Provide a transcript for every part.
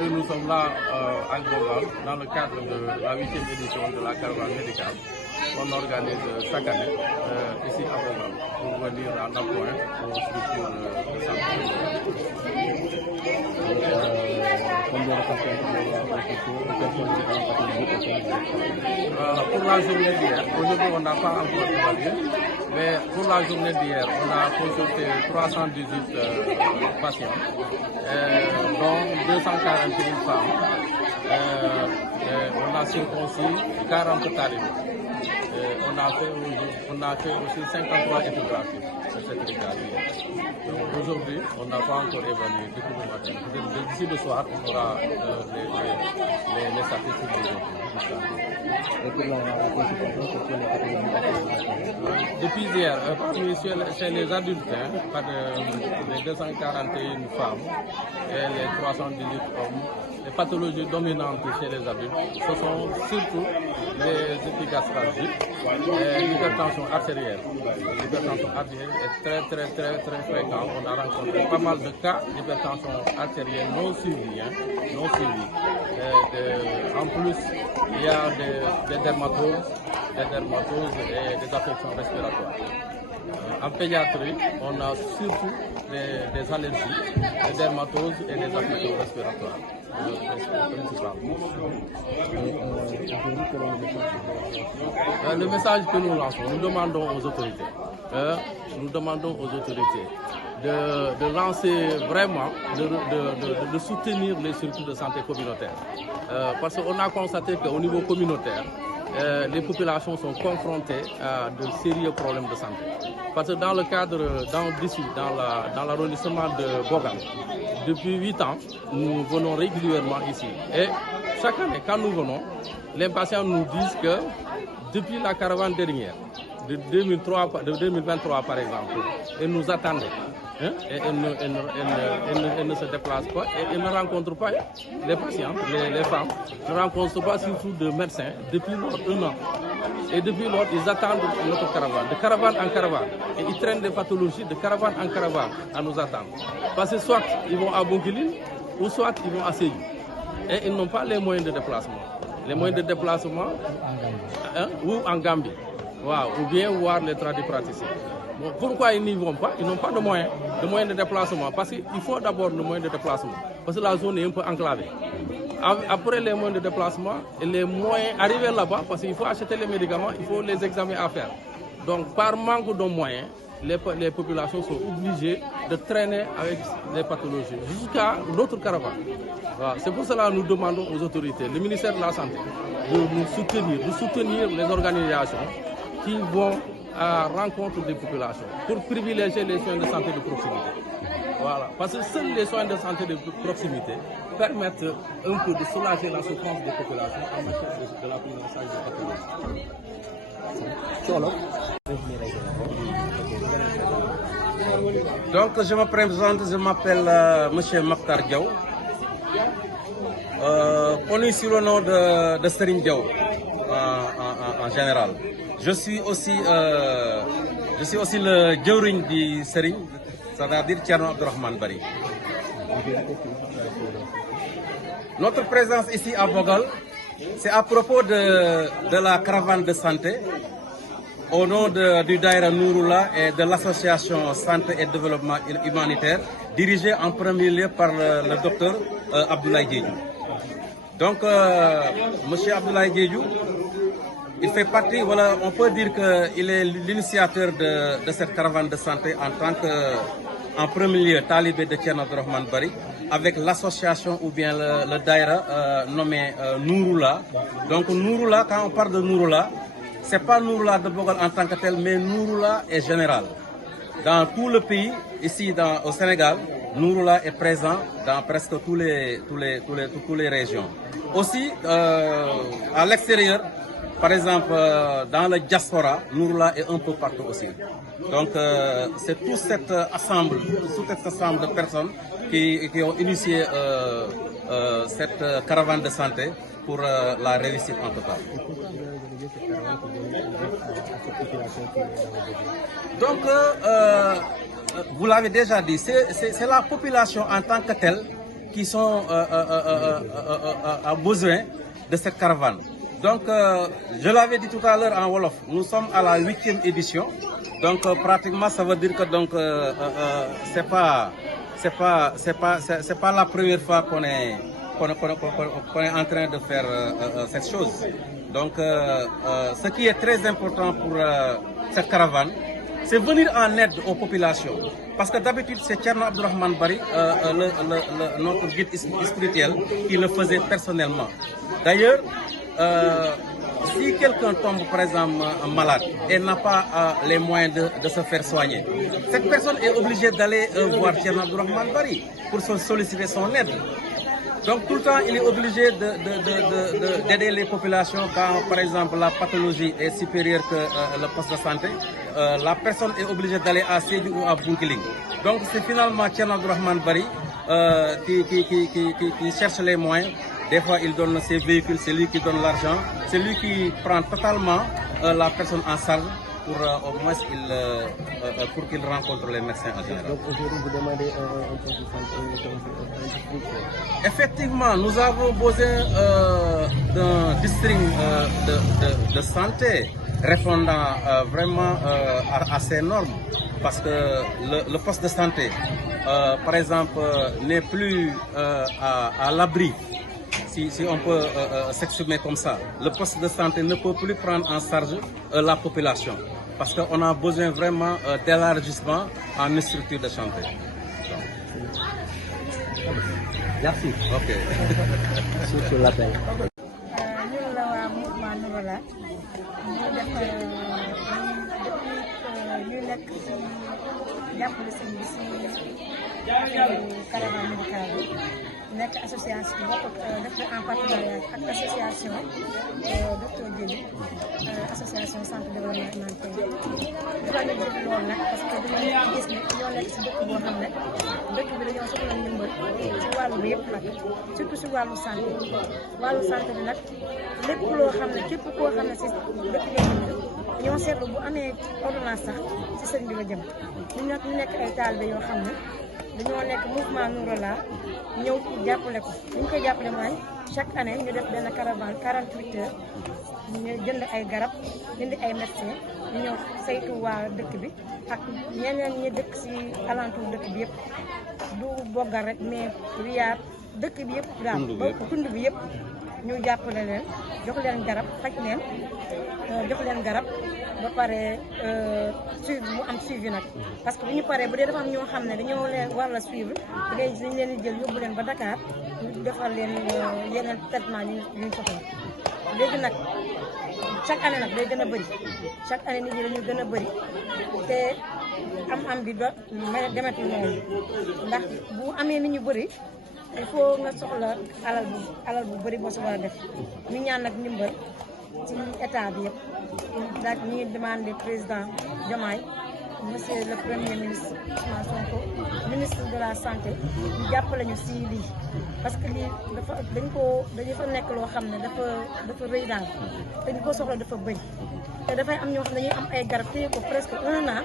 aujourd'hui, nous sommes là à Global dans le cadre de la 8e édition de la caravane médicale qu'on organise chaque année ici à Global pour venir en appoint aux structures de santé. Combien de patients pour la journée d'hier, aujourd'hui on n'a pas encore évalué, mais pour la journée d'hier, on a consulté 318 patients, dont 241 femmes. On a circoncis 40 talibés. On a fait aussi 53 échographies sur cette brigade. Aujourd'hui, on n'a pas encore évalué depuis le matin. D'ici le soir, on aura les statistiques d'aujourd'hui. Depuis hier, chez les adultes, les 241 femmes et les 318 hommes, les pathologies dominantes chez les adultes, ce sont surtout les épigastralgies et l'hypertension artérielle. L'hypertension artérielle est très fréquente. On a rencontré pas mal de cas d'hypertension artérielle non suivis. En plus, il y a des dermatoses et des affections respiratoires. En pédiatrie, on a surtout des allergies, des dermatoses et des affections respiratoires. Le message que nous lançons, nous demandons aux autorités, de lancer vraiment, de soutenir les structures de santé communautaires. Parce qu'on a constaté qu'au niveau communautaire, les populations sont confrontées à de sérieux problèmes de santé. Parce que dans le cadre, dans l'arrondissement de Bogan, depuis 8 ans, nous venons régulièrement ici. Et chaque année, quand nous venons, les patients nous disent que depuis la caravane dernière, de 2023 par exemple, ils nous attendaient. Et elles ne se déplacent pas et elles ne rencontrent pas les patients, les femmes, ne rencontrent pas surtout de médecins depuis un an. Et depuis lors, ils attendent notre caravane, de caravane en caravane. Et ils traînent des pathologies de caravane en caravane à nous attendre. Parce que soit ils vont à Bonkiline ou soit ils vont à Sédhiou. Et ils n'ont pas les moyens de déplacement. Les moyens de déplacement ou en Gambie, ou bien voir les tradipraticiens. Bon, pourquoi ils n'y vont pas? Ils n'ont pas de moyens de déplacement. Parce qu'il faut d'abord le moyen de déplacement. Parce que la zone est un peu enclavée. Après les moyens de déplacement, et les moyens, arriver là-bas, parce qu'il faut acheter les médicaments, il faut les examens à faire. Donc par manque de moyens, les populations sont obligées de traîner avec les pathologies jusqu'à l'autre caravane. Voilà. C'est pour cela que nous demandons aux autorités, le ministère de la Santé, de nous soutenir les organisations qui vont à rencontre des populations pour privilégier les soins de santé de proximité. Voilà. Parce que seuls les soins de santé de proximité permettent un peu de soulager la souffrance des populations en matière de la prise en charge des pathologies. Donc je me présente, je m'appelle M. Makhtar Diaw, connu sous le nom de Serigne Diaw en général. Je suis aussi le Djawriñ du Serigne, c'est-à-dire Thierno Abdourahmane Bari. Notre présence ici à Bogal, c'est à propos de la caravane de santé au nom du Daïra Nouroula et de l'association Santé et Développement Humanitaire, dirigée en premier lieu par le docteur Abdoulaye Diédhiou. Donc, M. Abdoulaye Diédhiou, il fait partie, voilà, on peut dire qu'il est l'initiateur de cette caravane de santé en premier lieu, talibé de Thierno Abdourahmane Bari, avec l'association ou bien le Daïra nommé Nouroula. Donc Nouroula, quand on parle de Nouroula, ce n'est pas Nouroula de Bogal en tant que tel, mais Nouroula est général. Dans tout le pays, ici au Sénégal, Nouroula est présent dans presque toutes les régions. Aussi, à l'extérieur, par exemple, dans le diaspora, Nouroula est un peu partout aussi. Donc, c'est tout cet ensemble de personnes qui ont initié cette caravane de santé pour la réussite en total. Donc, vous l'avez déjà dit, c'est la population en tant que telle qui sont à besoin de cette caravane. Donc, je l'avais dit tout à l'heure en Wolof, nous sommes à la 8e édition. Donc, pratiquement, ça veut dire que c'est pas la première fois qu'on est en train de faire cette chose. Donc, ce qui est très important pour cette caravane, c'est venir en aide aux populations. Parce que d'habitude, c'est Thierno Abdourahmane Bari, notre guide spirituel, qui le faisait personnellement. D'ailleurs, si quelqu'un tombe par exemple malade et n'a pas les moyens de se faire soigner, cette personne est obligée d'aller voir Thierno Abdourahmane Bari pour solliciter son aide. Donc tout le temps, il est obligé d'aider les populations quand, par exemple, la pathologie est supérieure que le poste de santé. La personne est obligée d'aller à Sédhiou ou à Bounkiling. Donc c'est finalement Thierno Abdourahmane Bari qui cherche les moyens. Des fois, il donne ses véhicules, c'est lui qui donne l'argent, c'est lui qui prend totalement la personne en charge pour au moins pour qu'il rencontre les médecins en général. Donc aujourd'hui, vous demandez un poste de santé. Effectivement, nous avons besoin d'un district de santé répondant vraiment à ces normes. Parce que le poste de santé, par exemple, n'est plus à l'abri. Si on peut s'exprimer comme ça, le poste de santé ne peut plus prendre en charge la population parce qu'on a besoin vraiment d'élargissement en une structure de santé. Merci. Ok. Sur l'appel. ñun la waa mouvement Nouroula ñu def ñu nekk ci jàppale sëñ bi ci caravane médicale bi nekk association bokk def en partenariat ak association docteur Djily association santé développement humanitaire dafa nekk def loolu nag parce que dañoo gis ne ñoo nekk ci dëkk boo xam ne dëkk bi dañoo soxla ndimbal ci wàllu bi yëpp nag surtout ci wàllu santé bi nag lépp loo xam ne képp koo xam ne ci dëkk bi ñoo seetlu bu amee ordonnance sax ci sëñ bi la jëm ñu nekk ay taalibe yoo xam ne dañoo nekk mouvement Nouroula ñëw jàppale ko li ñu koy jàppale mooy chaque année ñu def benn caravane 48 heures ñu jënd ay garab jënd ay médecins ñu ñëw saytu waa dëkk bi ak ñeneen ñi dëkk ci alentour dëkk bi yëpp du boggal rek mais riyaat dëkk bi yëpp daal tund bi yëpp ñu jàppale leen jox leen garab faj leen jox leen garab ba pare suivi mu am suivi nag parce que bu ñu paree bu dee dafa am ñoo xam ne dañoo leen war la suivre dañ leen di jël yóbbu leen ba Dakar ñu defal leen yeneen traitement ñu soxla léegi nag chaque année nag day gën a bëri chaque année nit ñi dañu gën a bëri te am bi do demetul noonu ndax bu amee nit ñu bëri il faut nga soxla alal bu bëri boo si war a def ñu ñaan nag ndimbal ci état bi yëpp ndax ñu ngi demandé président Diomaye monsieur le premier ministre Ousmane Sonko ministre de la santé ñu jàppale ñu si lii parce que lii dañu fa nekk loo xam ne dafa rëy daal te ñu ko soxla dafa bëri te dafay am ñoo xam ne dañuy am ay garab téye ko presque 1 an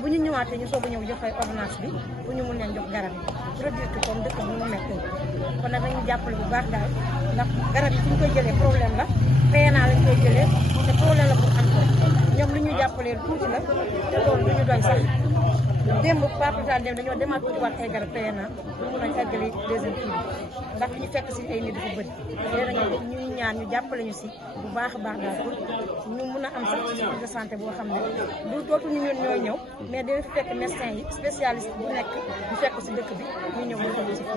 bu ñu ñëwaatee ñu soog a ñëw jox ay ordonnance bi bu ñu mun leen jox garab yi pour dire que comme dëkk bi mu mettee kon nag dañu jàppale bu baax daal ndax garab yi fu ñu koy jëlee problème la PNA lañ koy jëlee te problème la pour am ko ñoom lu ñu jàppalee tuuti la te loolu lu ñu doy sax démb papitaan dem dañoo demaat utiwaat ay garab PNA pour mun a àggali deuxième tour ndax ñu fekk si ay nit dafa bëri léegi nag ñu ñaan ñu jàppale ñu si bu baax a baax daal pour ñu mun a am sax service de santé boo xam ne du dootuñu ñun ñooy ñëw mais dañu fekk médecin yi spécialiste bu nekk ñu fekk si dëkk bi ñu ñëw ñu tëdd si fii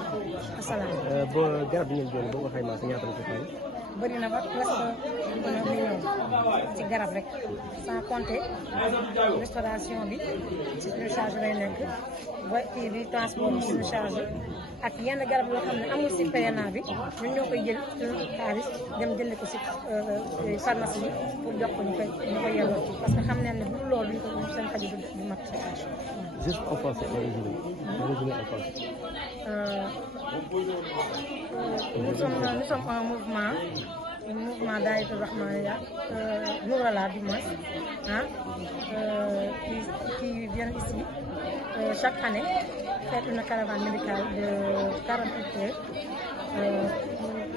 asalaam. ba garab bi ngeen jël ba nga xaymaa si ñaata la ko fay. bëri na ba presque 1 million ci garab rek sans compter restauration bi ci suñu charge lay nekk ba kii bi transport bi suñu charge ak yenn garab yoo xam ne amul ci PNA bi ñun ñoo koy jël xaalis dem jënd ko ci pharmacie bi pour jox ko ñu koy yelloo parce que xam nañ ne bu loolu ñu ko seen faju du mat. Juste en français, résumé en français. Nous sommes un mouvement Dahiratoul Rahmaniya, Nouroula du moins, qui vient ici chaque année fait une caravane médicale de 48 heures